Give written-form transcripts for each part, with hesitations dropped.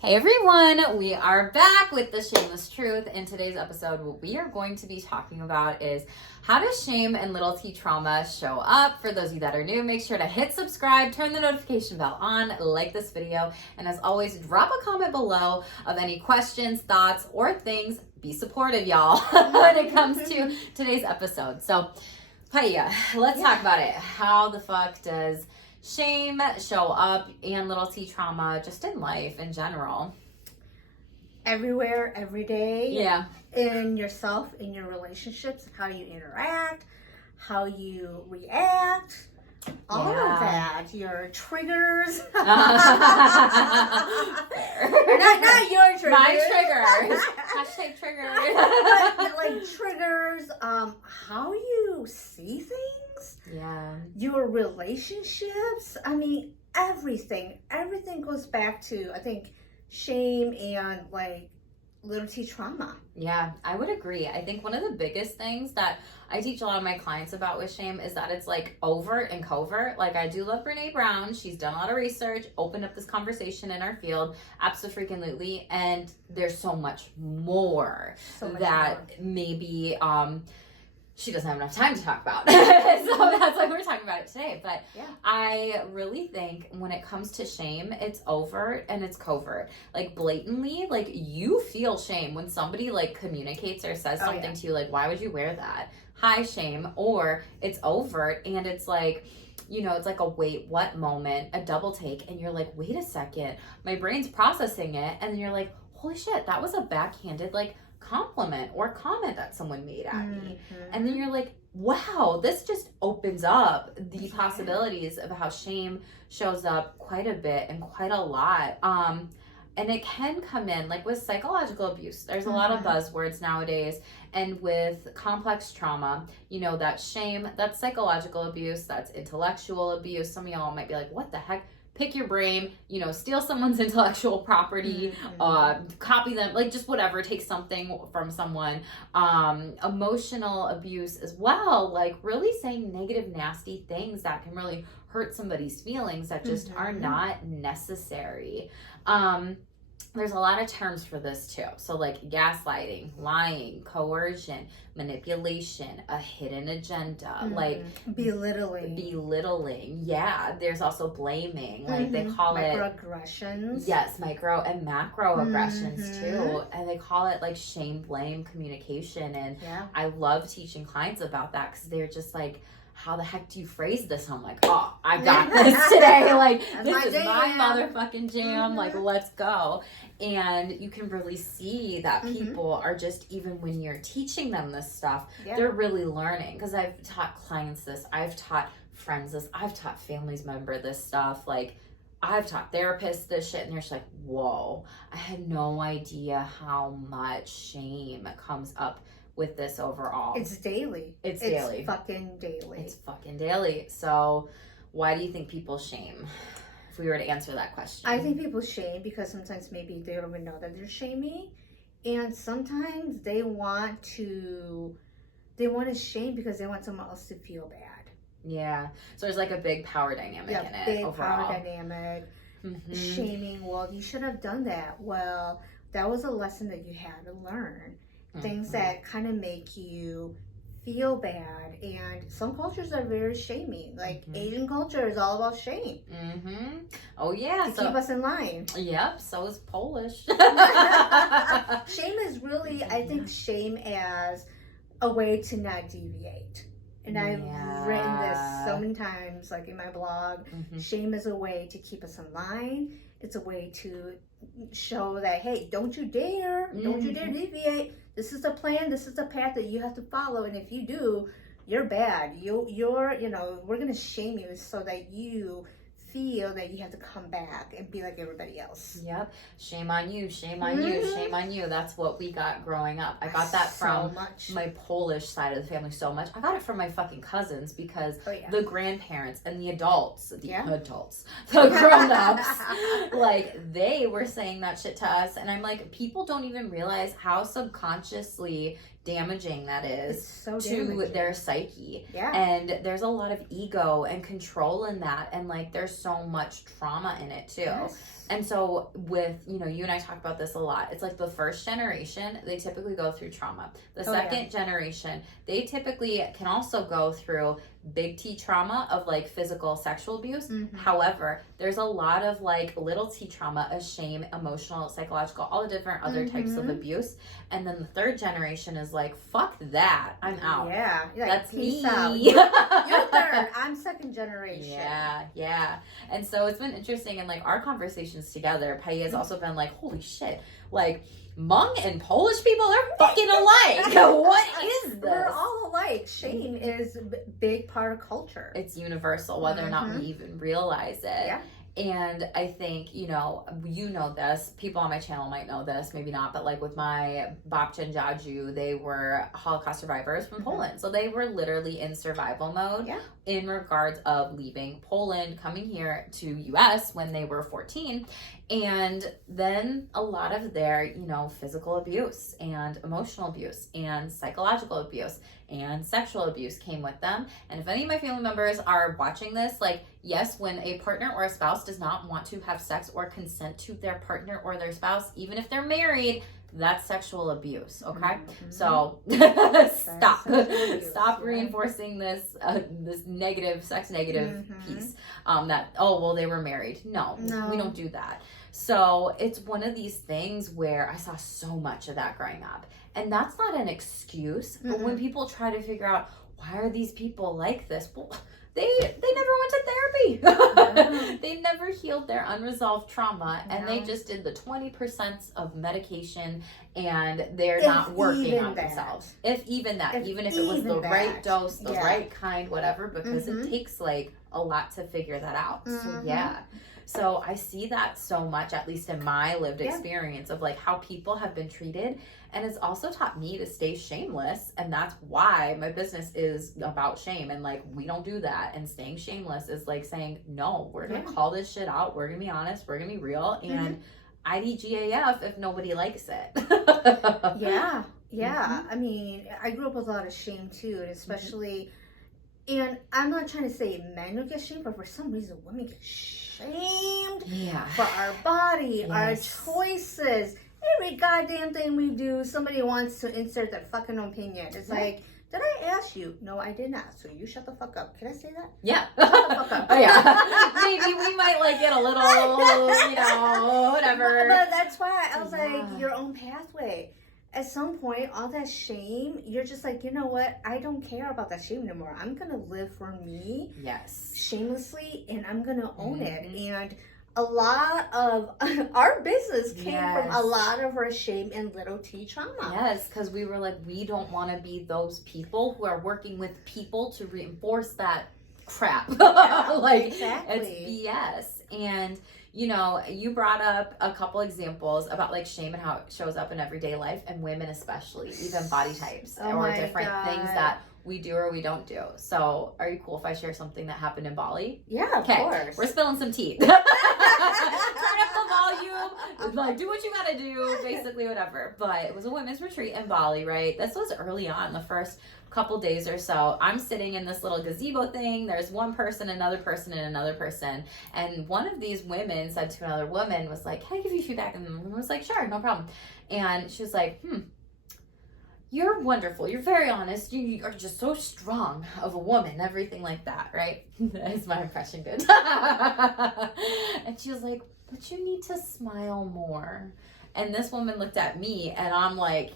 Hey everyone, we are back with the Shameless Truth. In today's episode, what we are going to be talking about is how does shame and little T trauma show up? For those of you that are new, make sure to hit subscribe, turn the notification bell on, like this video, and as always, drop a comment below of any questions, thoughts, or things. Be supportive, y'all, when it comes to today's episode. So, Poiab, let's talk about it. How the fuck does shame show up and little T trauma just in life in general? Everywhere, every day. Yeah. In yourself, in your relationships, how you interact, how you react, all of that. Your triggers. not your triggers. My triggers. Hashtag trigger. but like triggers, how you see things. Yeah. Your relationships. I mean, everything. Everything goes back to, I think, shame and like little T trauma. Yeah, I would agree. I think one of the biggest things that I teach a lot of my clients about with shame is that it's like overt and covert. Like, I do love Brene Brown. She's done a lot of research, opened up this conversation in our field. Absolutely. And there's so much more maybe she doesn't have enough time to talk about. So that's why we're talking about it today. But yeah. I really think when it comes to shame, it's overt and it's covert. Like, blatantly, like, you feel shame when somebody like communicates or says something to you, like, why would you wear that? Hi, shame. Or it's overt and it's like, you know, it's like a wait, what moment, a double take, and you're like, wait a second, my brain's processing it, and then you're like, holy shit, that was a backhanded, like, compliment or comment that someone made at me. And then you're like, wow, this just opens up the possibilities of how shame shows up quite a bit and quite a lot. And it can come in like with psychological abuse. There's a lot of buzzwords nowadays. And with complex trauma, you know, that shame, that's psychological abuse, that's intellectual abuse. Some of y'all might be like, what the heck? Pick your brain, you know, steal someone's intellectual property, copy them, like just whatever, take something from someone. Emotional abuse as well, like really saying negative, nasty things that can really hurt somebody's feelings that just are not necessary. There's a lot of terms for this too. So like gaslighting, lying, coercion, manipulation, a hidden agenda, like belittling. Yeah. There's also blaming. Like they call microaggressions. Yes, micro and macro aggressions too. And they call it like shame, blame, communication. And I love teaching clients about that because they're just like, how the heck do you phrase this? I'm like, oh, I got this today. Like, this is my motherfucking jam. Like, let's go. And you can really see that people are just, even when you're teaching them this stuff, they're really learning. Because I've taught clients this. I've taught friends this. I've taught families member this stuff. Like, I've taught therapists this shit. And they're just like, whoa, I had no idea how much shame comes up with this overall. It's daily. It's daily. Fucking daily. It's fucking daily. So why do you think people shame? If we were to answer that question. I think people shame because sometimes maybe they don't even know that they're shaming. And sometimes they want to shame because they want someone else to feel bad. Yeah. So there's like a big power dynamic in it big overall. Power dynamic. Shaming. Well, you should have done that. Well, that was a lesson that you had to learn. Things that kind of make you feel bad. And some cultures are very shaming. Like Asian culture is all about shame. Oh yeah. To keep us in line. Yep. So is Polish. Shame is really, I think shame as a way to not deviate. And I've written this so many times, like in my blog. Shame is a way to keep us in line. It's a way to show that, hey, don't you dare deviate. This is the plan. This is the path that you have to follow. And if you do, you're bad. You're, you know, we're going to shame you so that you feel that you have to come back and be like everybody else. Yep. Shame on you. Shame on you. Shame on you. That's what we got growing up. I got that from my Polish side of the family so much. I got it from my fucking cousins because the grandparents and the adults, the grown-ups, like they were saying that shit to us. And I'm like, people don't even realize how subconsciously damaging that is It's so to damaging. their psyche. Yeah. And there's a lot of ego and control in that, and like there's so much trauma in it too. Yes. And so with, you know, you and I talk about this a lot. It's like the first generation, they typically go through trauma. The second generation, they typically can also go through big T trauma of like physical, sexual abuse. However, there's a lot of like little T trauma of shame, emotional, psychological, all the different other types of abuse. And then the third generation is like, fuck that, I'm out. Yeah. Like, That's peace me. out. You're third. I'm second generation. Yeah. And so it's been interesting, and like our conversations together, Pai has also been like, holy shit, like Hmong and Polish people are fucking alike. What is this? We're all alike. Shame is a big part of culture. It's universal, whether or not we even realize it. Yeah. And I think, you know this, people on my channel might know this, maybe not, but like with my babcia and jaju, they were Holocaust survivors from Poland. So they were literally in survival mode in regards of leaving Poland, coming here to US when they were 14. And then a lot of their, you know, physical abuse and emotional abuse and psychological abuse and sexual abuse came with them. And if any of my family members are watching this, like, yes, when a partner or a spouse does not want to have sex or consent to their partner or their spouse, even if they're married, that's sexual abuse, okay? So stop reinforcing this this negative, sex negative piece that, oh, well, they were married. No, we don't do that. So it's one of these things where I saw so much of that growing up. And that's not an excuse, but when people try to figure out, why are these people like this? Well, they never went to therapy. They never healed their unresolved trauma, and they just did the 20% of medication, and they're not working on themselves. If even that, even if it was the right dose, the right kind, whatever, because it takes like a lot to figure that out. So so I see that so much, at least in my lived experience, of like how people have been treated. And it's also taught me to stay shameless. And that's why my business is about shame. And like, we don't do that. And staying shameless is like saying, no, we're going to call this shit out. We're going to be honest. We're going to be real. And IDGAF if nobody likes it. I mean, I grew up with a lot of shame too. And especially, and I'm not trying to say men would get shamed, but for some reason, women get shamed for our body, our choices. Every goddamn thing we do, somebody wants to insert their fucking opinion. It's like, did I ask you? No, I did not. So you shut the fuck up. Can I say that? Yeah. Shut the fuck up. Maybe we might like get a little, you know, whatever. But that's why I was like, your own pathway. At some point, all that shame, you're just like, you know what? I don't care about that shame anymore. I'm going to live for me. Shamelessly, and I'm going to own it. And a lot of our business came from a lot of our shame and little T trauma. Yes, because we were like, we don't want to be those people who are working with people to reinforce that crap. It's BS. And you know, you brought up a couple examples about like shame and how it shows up in everyday life, and women especially, even body types or different things that we do or we don't do. So are you cool if I share something that happened in Bali? Yeah, of course. We're spilling some tea. Turn up the volume, like do what you gotta do, basically whatever. But it was a women's retreat in Bali, right? This was early on, the first couple days or so. I'm sitting in this little gazebo thing. There's one person, another person, and another person. And one of these women said to another woman, was like, can I give you feedback? And the woman was like, sure, no problem. And she was like, you're wonderful. You're very honest. You are just so strong of a woman, everything like that, right? Is my impression good? And she was like, but you need to smile more. And this woman looked at me, and I'm like,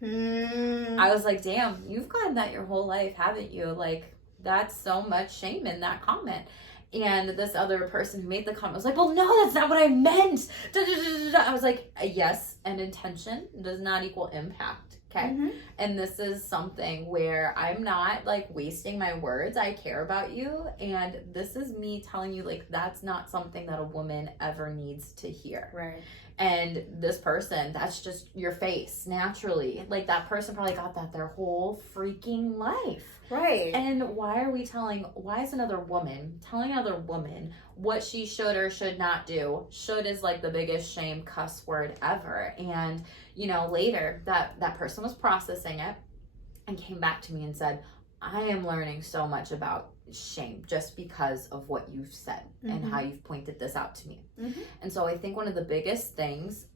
I was like, damn, you've gotten that your whole life, haven't you? Like, that's so much shame in that comment. And this other person who made the comment was like, well, no, that's not what I meant. I was like, yes, and intention does not equal impact. Okay. And this is something where I'm not like wasting my words. I care about you. And this is me telling you, like, that's not something that a woman ever needs to hear. Right. And this person, that's just your face naturally. Like, that person probably got that their whole freaking life. Right. And why is another woman telling another woman what she should or should not do? Should is like the biggest shame cuss word ever. And, later that person was processing it and came back to me and said, I am learning so much about shame just because of what you've said and how you've pointed this out to me. And so I think one of the biggest things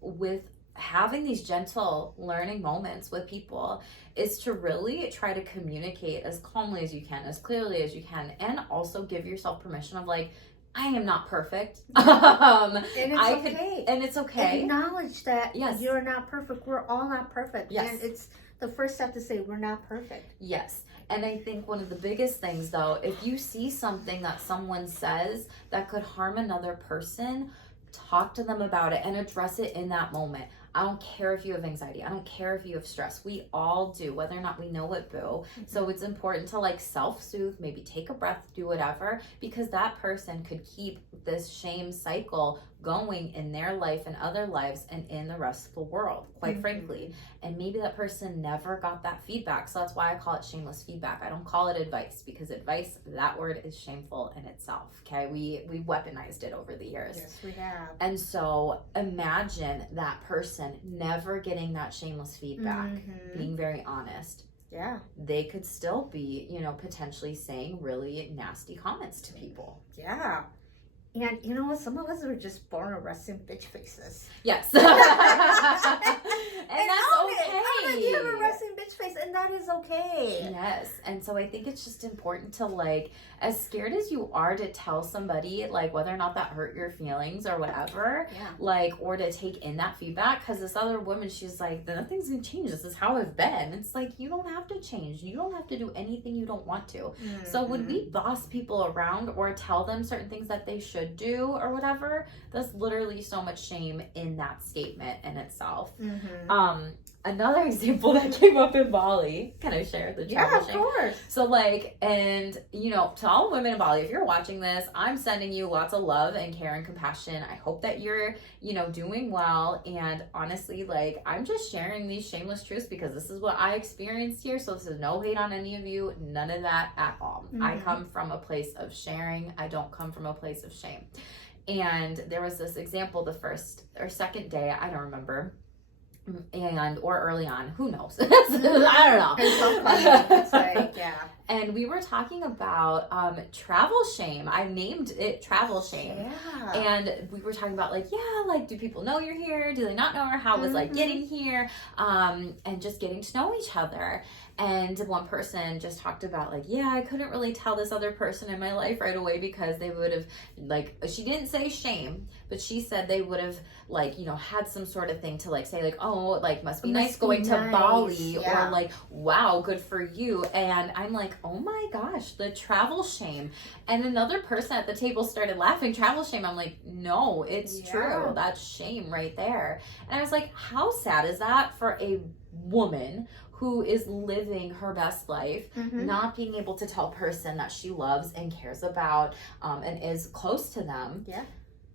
with having these gentle learning moments with people is to really try to communicate as calmly as you can, as clearly as you can, and also give yourself permission of like, I am not perfect. And it's okay. And it's okay. Acknowledge that you're not perfect. We're all not perfect. Yes. And it's the first step to say we're not perfect. Yes. And I think one of the biggest things, though, if you see something that someone says that could harm another person, talk to them about it and address it in that moment. I don't care if you have anxiety. I don't care if you have stress. We all do, whether or not we know it, boo. So it's important to like self-soothe, maybe take a breath, do whatever, because that person could keep this shame cycle going in their life and other lives and in the rest of the world, quite frankly. And maybe that person never got that feedback. So that's why I call it shameless feedback. I don't call it advice, because advice, that word is shameful in itself. Okay. We weaponized it over the years. Yes, we have. And so imagine that person never getting that shameless feedback, being very honest. Yeah. They could still be, potentially saying really nasty comments to people. Yeah. And you know what? Some of us are just born arresting bitch faces. Yes. and that's okay. You have a resting bitch face, and that is okay. Yes. And so I think it's just important to like, as scared as you are to tell somebody, like whether or not that hurt your feelings or whatever, like, or to take in that feedback, because this other woman, she's like, nothing's gonna change. This is how I've been. It's like, you don't have to change. You don't have to do anything you don't want to. So when we boss people around or tell them certain things that they should do or whatever, there's literally so much shame in that statement in itself. Another example that came up in Bali, can I share the travel shame? Yeah, of course. So like, and to all women in Bali, if you're watching this, I'm sending you lots of love and care and compassion. I hope that you're, doing well. And honestly, like, I'm just sharing these shameless truths because this is what I experienced here. So this is no hate on any of you, none of that at all. I come from a place of sharing. I don't come from a place of shame. And there was this example the first or second day, I don't remember, or early on, who knows? I don't know. It's so funny. It's like, And we were talking about travel shame. I named it travel shame. Yeah. And we were talking about like, do people know you're here? Do they not know? How was like getting here? And just getting to know each other. And one person just talked about like, I couldn't really tell this other person in my life right away because they would have like, she didn't say shame, but she said they would have like, had some sort of thing to like say like, oh, like must be nice going to Bali or like, wow, good for you. And I'm like, oh my gosh, the travel shame. And another person at the table started laughing, travel shame. I'm like, no, it's true. That's shame right there. And I was like, how sad is that for a woman who is living her best life, not being able to tell a person that she loves and cares about and is close to them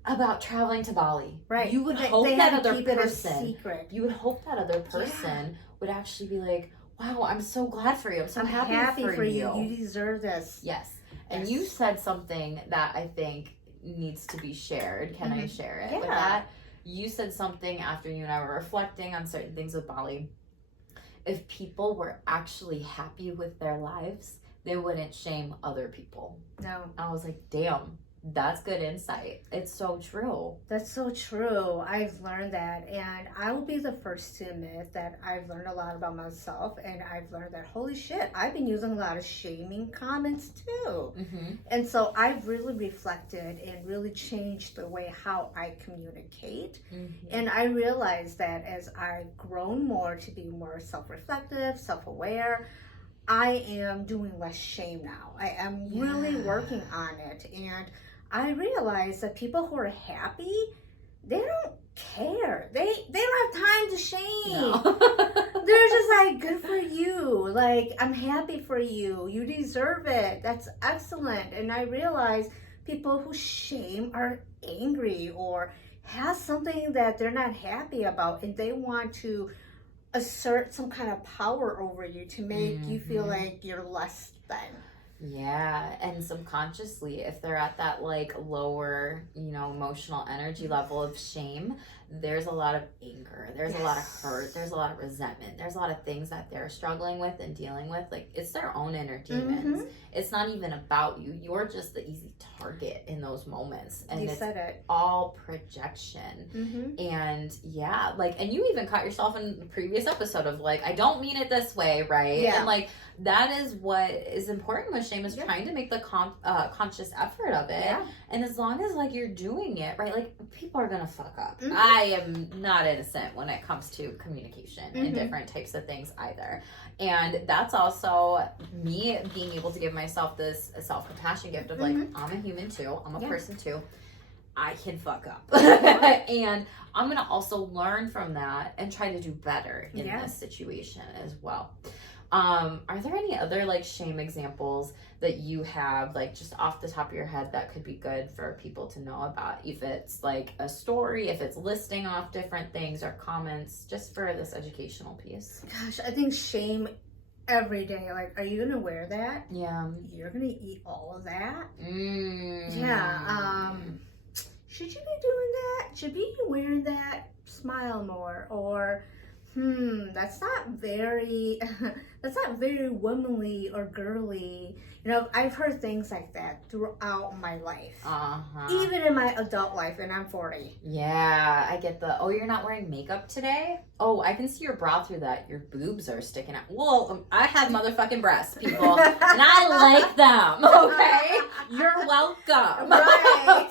about traveling to Bali. Right. You would hope that other person, secret. you would hope that other person would actually be like, wow, I'm so glad for you. I'm happy for you. You deserve this. Yes. And you said something that I think needs to be shared. Can I share it? Yeah. With that? You said something after you and I were reflecting on certain things with Bali. If people were actually happy with their lives, they wouldn't shame other people. No. I was like, damn, that's good insight. It's so true. That's so true. I've learned that. And I will be the first to admit that I've learned a lot about myself. And I've learned that, holy shit, I've been using a lot of shaming comments too. And so I've really reflected and really changed the way how I communicate. And I realized that as I've grown more to be more self-reflective, self-aware, I am doing less shame now. I am really working on it. And I realize that people who are happy, they don't care. They don't have time to shame. No. They're just like, good for you. Like, I'm happy for you. You deserve it. That's excellent. And I realize people who shame are angry or have something that they're not happy about and they want to assert some kind of power over you to make you feel like you're less than. Yeah, and subconsciously, if they're at that like lower, emotional energy level of shame, there's a lot of anger, there's a lot of hurt, there's a lot of resentment, there's a lot of things that they're struggling with and dealing with. Like, it's their own inner demons. It's not even about you. You're just the easy target in those moments, and it's all projection. And yeah, like, and you even caught yourself in the previous episode of like, I don't mean it this way, right? And like, that is what is important with shame, is trying to make the conscious effort of it. And as long as like you're doing it right, like, people are gonna fuck up. I am not innocent when it comes to communication and different types of things either. And that's also me being able to give myself this self-compassion gift of like, I'm a human too, I'm a person too, I can fuck up. And I'm gonna also learn from that and try to do better in this situation as well. Are there any other like shame examples that you have, like, just off the top of your head, that could be good for people to know about? If it's like a story, if it's listing off different things or comments, just for this educational piece. Gosh, I think shame every day. Like, are you gonna wear that? Yeah. You're gonna eat all of that? Yeah. Should you be doing that? Should you be wearing that? Smile more. Or that's not very womanly or girly. I've heard things like that throughout my life. Even in my adult life, and I'm 40. Yeah, I get the, oh, you're not wearing makeup today? Oh, I can see your bra through that. Your boobs are sticking out. Well, I have motherfucking breasts, people. And I like them, okay? You're welcome. Right.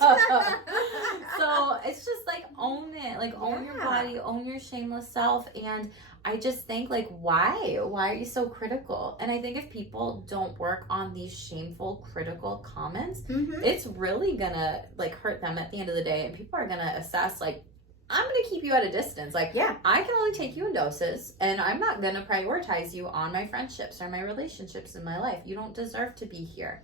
So it's just like, own it. Like, own your body, own your shameless self. And I just think, like, why are you so critical? And I think if people don't work on these shameful, critical comments, it's really gonna like hurt them at the end of the day. And people are gonna assess, like, I'm gonna keep you at a distance. Like, I can only take you in doses, and I'm not gonna prioritize you on my friendships or my relationships in my life. You don't deserve to be here.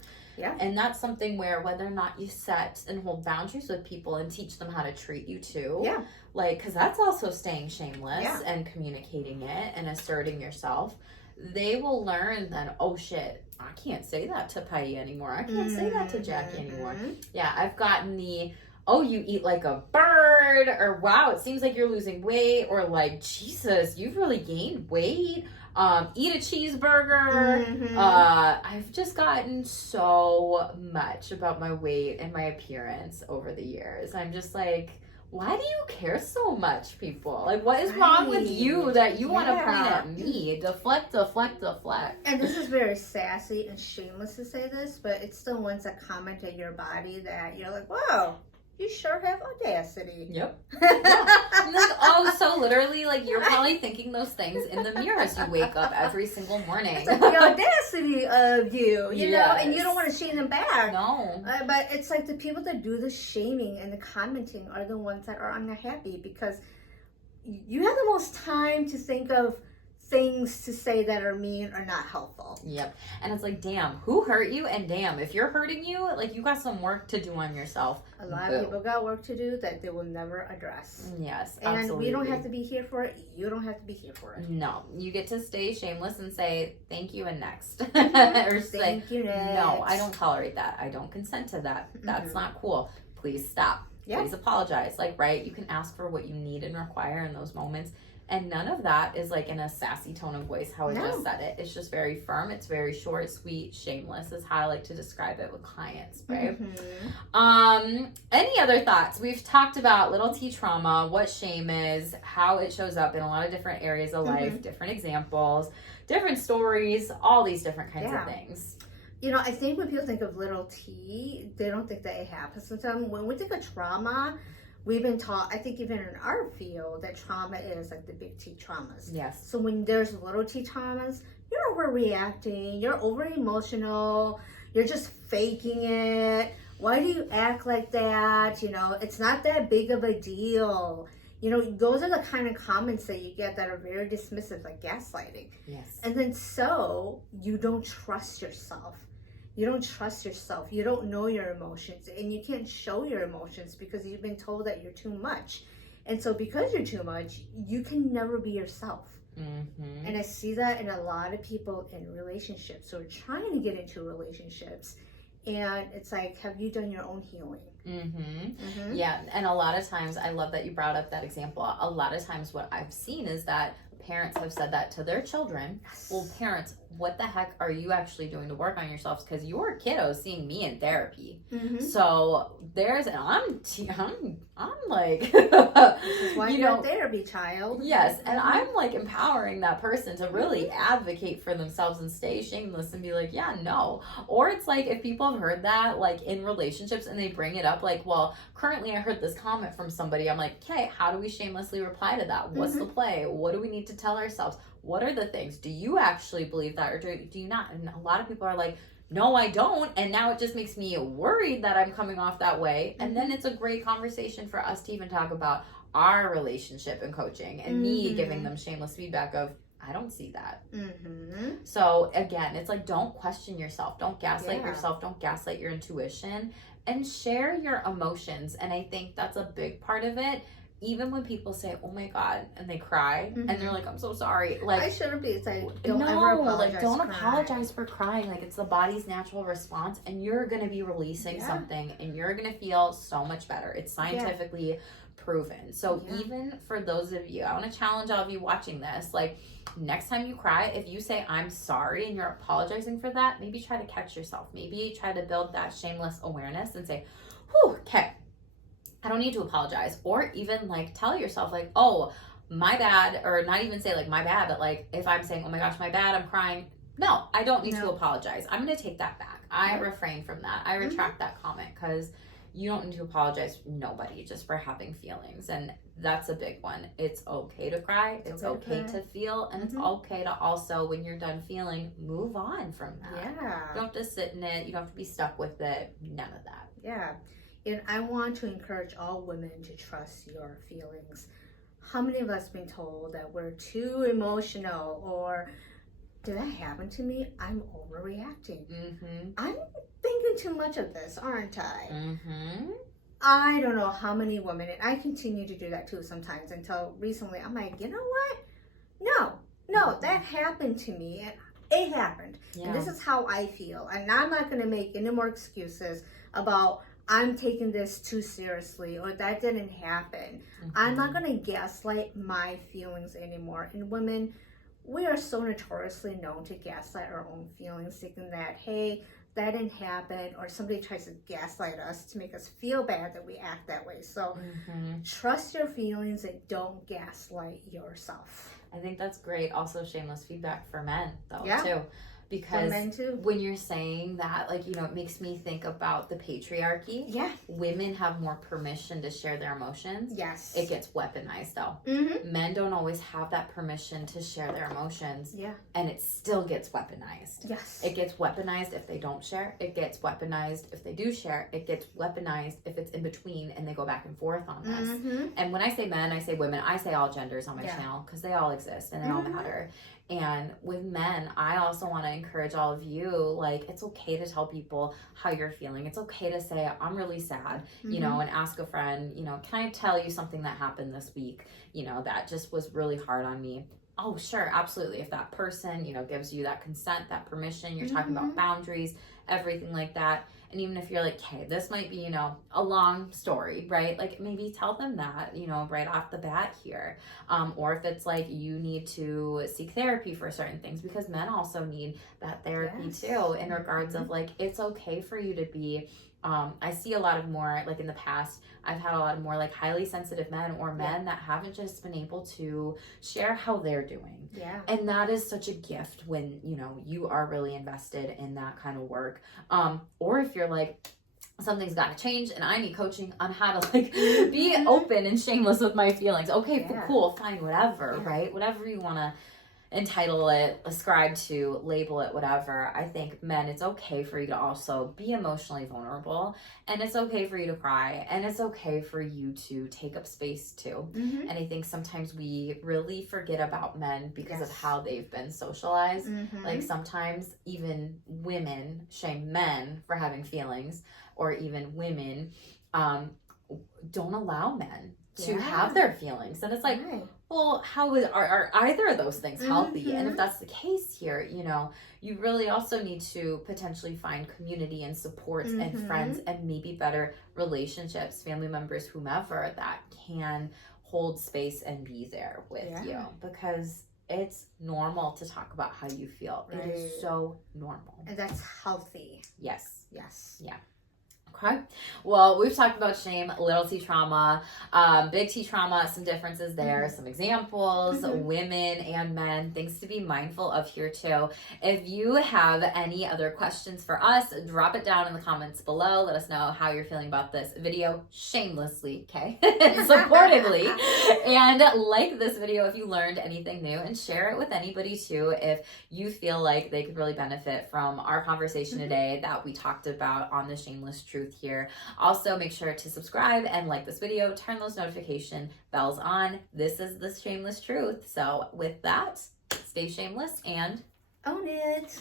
And that's something where, whether or not you set and hold boundaries with people and teach them how to treat you too. Like, because that's also staying shameless and communicating it and asserting yourself. They will learn then, oh shit, I can't say that to Pai anymore. I can't say that to Jackie anymore. Yeah, I've gotten the, oh, you eat like a bird, or wow, it seems like you're losing weight, or like, Jesus, you've really gained weight. Eat a cheeseburger. I've just gotten so much about my weight and my appearance over the years. I'm just like, why do you care so much, people? Like, what is wrong with you that you want to point at me? Deflect. And this is very sassy and shameless to say this, but it's the ones that comment at your body that you're like, whoa, you sure have audacity. Yep. Like, oh, so literally, like, you're probably thinking those things in the mirror as you wake up every single morning. It's like the audacity of you, you know, and you don't want to shame them back. No. But it's like the people that do the shaming and the commenting are the ones that are unhappy, because you have the most time to think of things to say that are mean or not helpful. Yep. And it's like, damn, who hurt you? And damn, if you're hurting you, like, you got some work to do on yourself. A lot of people got work to do that they will never address. Yes, and absolutely. we don't have to be here for it. You don't have to be here for it. No, you get to stay shameless and say thank you and next. Or thank you next. No, I don't tolerate that. I don't consent to that. That's not cool. Please stop. Please apologize. Like, right? You can ask for what you need and require in those moments. And none of that is like in a sassy tone of voice, how I just said it. It's just very firm. It's very short, sweet, shameless is how I like to describe it with clients, right? Any other thoughts? We've talked about little T trauma, what shame is, how it shows up in a lot of different areas of life, different examples, different stories, all these different kinds of things. You know, I think when people think of little T, they don't think that it happens to them. When we think of trauma, we've been taught, I think even in our field, that trauma is like the big T traumas. Yes. So when there's little T traumas, you're overreacting, you're over emotional, you're just faking it. Why do you act like that? You know, it's not that big of a deal. You know, those are the kind of comments that you get that are very dismissive, like gaslighting. Yes. And then so you don't trust yourself. You don't trust yourself. You don't know your emotions, and you can't show your emotions because you've been told that you're too much. And so because you're too much, you can never be yourself. Mm-hmm. And I see that in a lot of people in relationships. So we're trying to get into relationships. And it's like, have you done your own healing? Yeah, and a lot of times, I love that you brought up that example. A lot of times what I've seen is that parents have said that to their children. Well, parents, what the heck are you actually doing to work on yourselves? Because your kiddo's seeing me in therapy. So there's, and I'm like, this is why you're in therapy, child. Yes, and I'm like empowering that person to really advocate for themselves and stay shameless and be like, yeah, no. Or it's like, if people have heard that like in relationships and they bring it up, like, well, currently I heard this comment from somebody. I'm like, okay, how do we shamelessly reply to that? What's the play? What do we need to tell ourselves? What are the things? Do you actually believe that, or do you not? And a lot of people are like, no, I don't. And now it just makes me worried that I'm coming off that way. And then it's a great conversation for us to even talk about our relationship and coaching, and me giving them shameless feedback of, I don't see that. So again, it's like, don't question yourself. Don't gaslight yourself. Don't gaslight your intuition, and share your emotions. And I think that's a big part of it. Even when people say, oh my God, and they cry, and they're like, I'm so sorry. Like, I shouldn't be. It's like, don't ever apologize. Like, don't apologize for crying. Like, it's the body's natural response, and you're going to be releasing something, and you're going to feel so much better. It's scientifically proven. So even for those of you, I want to challenge all of you watching this, like, next time you cry, if you say, I'm sorry, and you're apologizing for that, maybe try to catch yourself. Maybe try to build that shameless awareness and say, whew, okay, I don't need to apologize. Or even like tell yourself like, oh, my bad, or not even say like my bad, but like if I'm saying, oh my gosh, my bad, I'm crying. No, I don't need to apologize. I'm going to take that back. I refrain from that. I retract that comment, because you don't need to apologize to nobody just for having feelings. And that's a big one. It's okay to cry. It's okay to feel. And it's okay to also, when you're done feeling, move on from that. Yeah. You don't have to sit in it. You don't have to be stuck with it. None of that. Yeah. And I want to encourage all women to trust your feelings. How many of us been told that we're too emotional, or did that happen to me? I'm overreacting. I'm thinking too much of this, aren't I? I don't know how many women, and I continue to do that too sometimes, until recently I'm like, you know what? No, that happened to me, and it happened. And this is how I feel. And I'm not going to make any more excuses about I'm taking this too seriously, or that didn't happen. I'm not going to gaslight my feelings anymore. And women, we are so notoriously known to gaslight our own feelings, thinking that, hey, that didn't happen, or somebody tries to gaslight us to make us feel bad that we act that way. So trust your feelings and don't gaslight yourself. I think that's great. Also, shameless feedback for men, though, too. Because for men too. When you're saying that, like, you know, it makes me think about the patriarchy. Yeah. Women have more permission to share their emotions. Yes. It gets weaponized, though. Men don't always have that permission to share their emotions. Yeah. And it still gets weaponized. Yes. It gets weaponized if they don't share. It gets weaponized if they do share. It gets weaponized if it's in between and they go back and forth on this. And when I say men, I say women. I say all genders on my channel, because they all exist and they all matter. And with men, I also want to encourage all of you, like, it's okay to tell people how you're feeling. It's okay to say, I'm really sad, you know, and ask a friend, you know, can I tell you something that happened this week, you know, that just was really hard on me? Oh, sure, absolutely. If that person, you know, gives you that consent, that permission, you're talking about boundaries, everything like that. And even if you're like, hey, this might be, you know, a long story, right? Like, maybe tell them that, you know, right off the bat here. Or if it's like you need to seek therapy for certain things, because men also need that therapy too, in regards of like, it's okay for you to be, I see a lot of more, like in the past, I've had a lot of more like highly sensitive men, or men that haven't just been able to share how they're doing. Yeah. And that is such a gift when, you know, you are really invested in that kind of work. Or if you're like, something's got to change and I need coaching on how to like be open and shameless with my feelings. Okay, cool, fine, whatever, right? Whatever you want to entitle it, ascribe to, label it, whatever. I think, men, it's okay for you to also be emotionally vulnerable, and it's okay for you to cry, and it's okay for you to take up space too. And I think sometimes we really forget about men because of how they've been socialized. Like, sometimes even women shame men for having feelings, or even women don't allow men to have their feelings. And it's like, well, are either of those things healthy? And if that's the case here, you know, you really also need to potentially find community and supports and friends and maybe better relationships, family members, whomever, that can hold space and be there with you, because it's normal to talk about how you feel. It is so normal. And that's healthy. Yes. Yes. Yeah. Okay. Well, we've talked about shame, little T trauma, big T trauma, some differences there, some examples, women and men, things to be mindful of here too. If you have any other questions for us, drop it down in the comments below. Let us know how you're feeling about this video shamelessly, okay? Supportively. And like this video if you learned anything new, and share it with anybody too if you feel like they could really benefit from our conversation today that we talked about on the Shameless Truth here. Also, make sure to subscribe and like this video, turn those notification bells on. This is the Shameless Truth. So with that, stay shameless and own it.